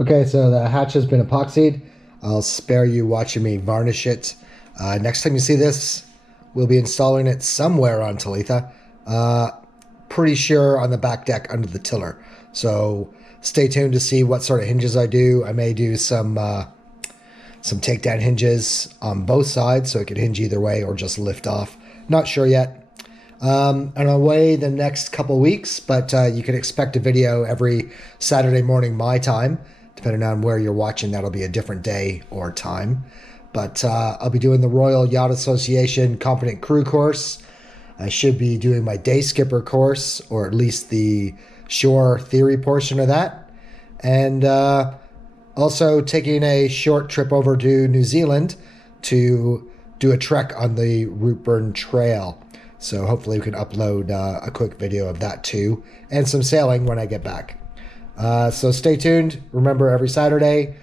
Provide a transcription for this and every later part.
Okay, so the hatch has been epoxied. I'll spare you watching me varnish it. Next time you see this, we'll be installing it somewhere on Talitha. Pretty sure on the back deck under the tiller. So stay tuned to see what sort of hinges I do. I may do some takedown hinges on both sides, so it could hinge either way or just lift off. Not sure yet. I'm away the next couple weeks, but you can expect a video every Saturday morning my time. Depending on where you're watching, that'll be a different day or time. But I'll be doing the Royal Yacht Association Competent Crew course. I should be doing my day skipper course, or at least the shore theory portion of that. And also taking a short trip over to New Zealand to do a trek on the Rootburn Trail. So hopefully we can upload a quick video of that too, and some sailing when I get back. So stay tuned. Remember, every Saturday,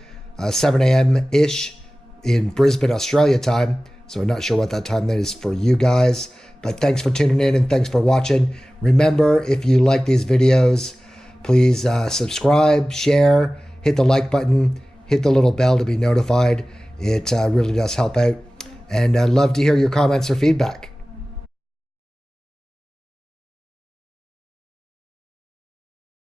7 a.m.-ish in Brisbane, Australia time. So I'm not sure what that time is for you guys. But thanks for tuning in and thanks for watching. Remember, if you like these videos, please subscribe, share, hit the like button, hit the little bell to be notified. It really does help out. And I'd love to hear your comments or feedback.